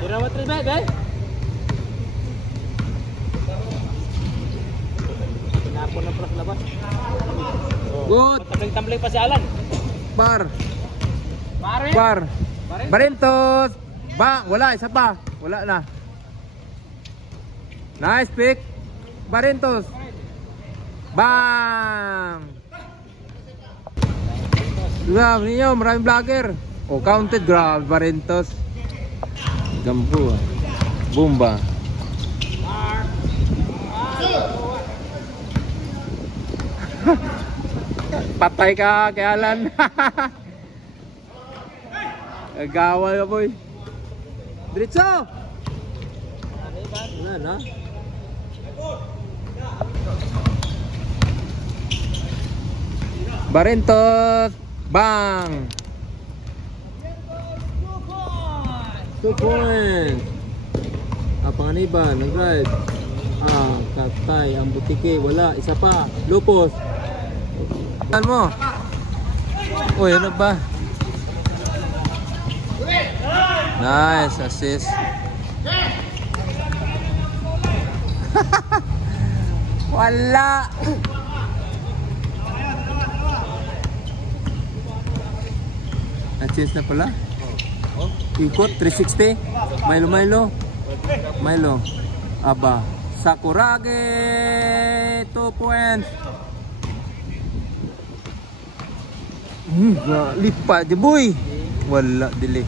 Tira mo 3 bet, eh? Pinapon na pala sa labas. Good. Tambling pa si Alan. Par. Pare. Par. Barintos. Ba, wala, isa pa. Wala na. Nice pick. Barintos. Bang. Grabe ninyo, maraming vlogger. Oh, counted, grabe, Barintos. Gambo. Bomba. Patay ka kay Alan. Gawal ka boy. Diretso. Wala na. Barintos. Bang. 2 points. Panganiban, nag-drive. Katay, ang butike, wala, isa pa. Lupos. Saan mo? Uy, ano ba? Nice, assist. Wala. Na-change na pala. Ikot, 360. Milo. Aba. Sakuragi. 2 points. Lipat je boy. Wala, dili.